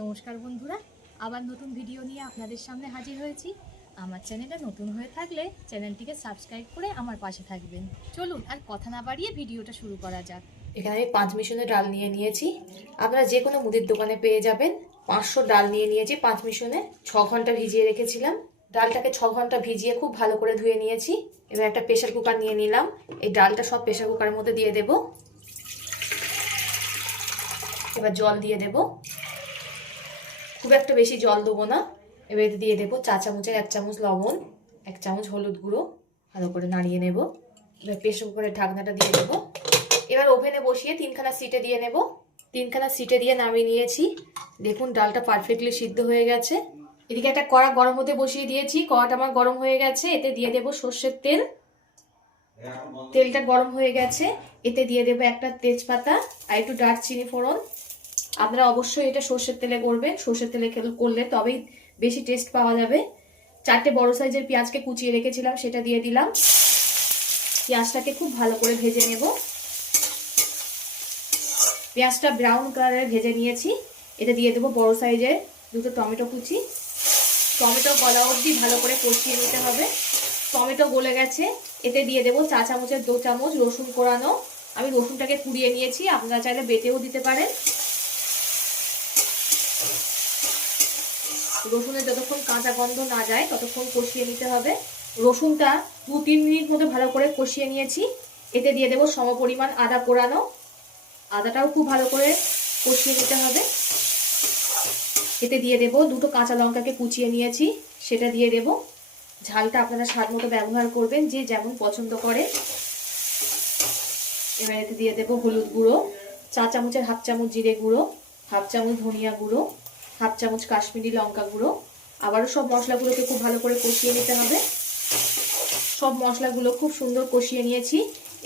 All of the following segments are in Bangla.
নমস্কার বন্ধুরা, আবার নতুন ভিডিও নিয়ে আপনাদের সামনে হাজির হয়েছি। আমার চ্যানেলটা নতুন হয়ে থাকলে চ্যানেলটিকে সাবস্ক্রাইব করে আমার পাশে থাকবেন। চলুন আর কথা না বাড়িয়ে ভিডিওটা শুরু করা যাক। এখানে আমি 5 মিশনে ডাল নিয়ে নিয়েছি। আপনারা যে কোনো মুদির দোকানে পেয়ে যাবেন। 500 ডাল নিয়ে নিয়েছি 5 মিশনে। 6 ঘন্টা ভিজিয়ে রেখেছিলাম। ডালটাকে 6 ঘন্টা ভিজিয়ে খুব ভালো করে ধুয়ে নিয়েছি। এবার একটা প্রেসার কুকার নিয়ে নিলাম। এই ডালটা সব প্রেসার কুকারের মধ্যে দিয়ে দেব। এবার জল দিয়ে দেব। খুব একটা বেশি জল দেবো না। এবার এতে দিয়ে দেবো চা চামচের 1 চামচ লবণ, 1 চামচ হলুদ গুঁড়ো, ভালো করে নাড়িয়ে নেব। এবার প্রেসার কুকারের ঢাকনাটা দিয়ে দেবো। এবার ওভেনে বসিয়ে 3খানা সিটে দিয়ে নেব। 3খানা সিটে দিয়ে নামিয়ে নিয়েছি। দেখুন ডালটা পারফেক্টলি সিদ্ধ হয়ে গেছে। এদিকে একটা কড়া গরম হতে বসিয়ে দিয়েছি। কড়াটা আমার গরম হয়ে গেছে। এতে দিয়ে দেব সর্ষের তেল। তেলটা গরম হয়ে গেছে। এতে দিয়ে দেবো একটা তেজপাতা আর একটু দারচিনি ফোড়ন। আপনারা অবশ্যই এটা সর্ষের তেলে করবেন। সর্ষের তেলে করলে তবেই বেশি টেস্ট পাওয়া যাবে। 4টে বড় সাইজের পেঁয়াজকে কুচিয়ে রেখেছিলাম, সেটা দিয়ে দিলাম। পেঁয়াজটাকে খুব ভালো করে ভেজে নেব। পেঁয়াজটা ব্রাউন কালারে ভেজে নিয়েছি। এতে দিয়ে দেবো বড় সাইজের 2টো টমেটো কুচি। টমেটো গলা অবধি ভালো করে কষিয়ে নিতে হবে। টমেটো গলে গেছে। এতে দিয়ে দেবো চা চামচের 2 চামচ রসুন কোড়ানো। আমি রসুনটাকে কুড়িয়ে নিয়েছি, আপনারা চাইলে বেটেও দিতে পারেন। রসুনের যতক্ষণ কাঁচা গন্ধ না যায় ততক্ষণ কষিয়ে নিতে হবে। রসুনটা 2-3 মিনিট মতো ভালো করে কষিয়ে নিয়েছি। এতে দিয়ে দেবো সমপরিমাণ আদা কোড়ানো। আদাটাও খুব ভালো করে কষিয়ে নিতে হবে। এতে দিয়ে দেবো 2টো কাঁচা লঙ্কাকে কুচিয়ে নিয়েছি, সেটা দিয়ে দেবো। ঝালটা আপনারা স্বাদ মতো ব্যবহার করবেন, যে যেমন পছন্দ করে। এবার এতে দিয়ে দেবো হলুদ গুঁড়ো, চা চামচের 1/2 চামচ জিরে গুঁড়ো, 1/2 চামচ ধনিয়া গুঁড়ো, 1/2 চামচ কাশ্মীরি লঙ্কা গুঁড়ো। আবারও সব মশলাগুলোকে খুব ভালো করে কষিয়ে নিতে হবে। সব মশলাগুলো খুব সুন্দর কষিয়ে নিয়েছি।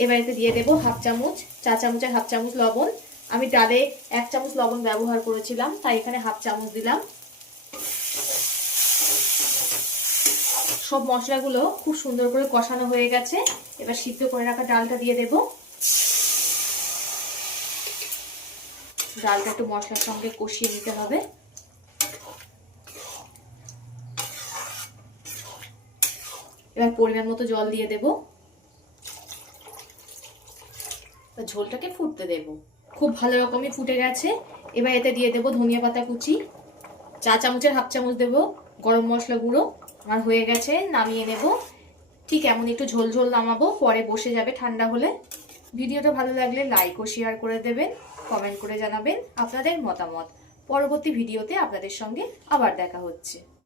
এবার এতে দিয়ে দেবো 1/2 চামচ, চা চামচের 1/2 চামচ লবণ। আমি ডালে 1 চামচ লবণ ব্যবহার করেছিলাম, তাই এখানে 1/2 চামচ দিলাম। সব মশলাগুলো খুব সুন্দর করে কষানো হয়ে গেছে। এবার সিদ্ধ করে রাখা ডালটা দিয়ে দেব। ডালটা একটু মশলার সঙ্গে কষিয়ে নিতে হবে। এবার পরিমাণ মতো জল দিয়ে দেব। ঝোলটাকে ফুটতে দেব। খুব ভালো রকমই ফুটে গেছে। এবার এতে দিয়ে দেব ধনিয়া পাতা কুচি। চা চামচের 1/2 চামচ দেব গরম মশলা গুঁড়ো। আমার হয়ে গেছে, নামিয়ে নেব। ঠিক এমন একটু ঝোল ঝোল নামাবো, পরে বসে যাবে ঠান্ডা হলে। ভিডিওটা ভালো লাগলে লাইক ও শেয়ার করে দেবেন, কমেন্ট করে জানাবেন আপনাদের মতামত। পরবর্তী ভিডিওতে আপনাদের সঙ্গে আবার দেখা হচ্ছে।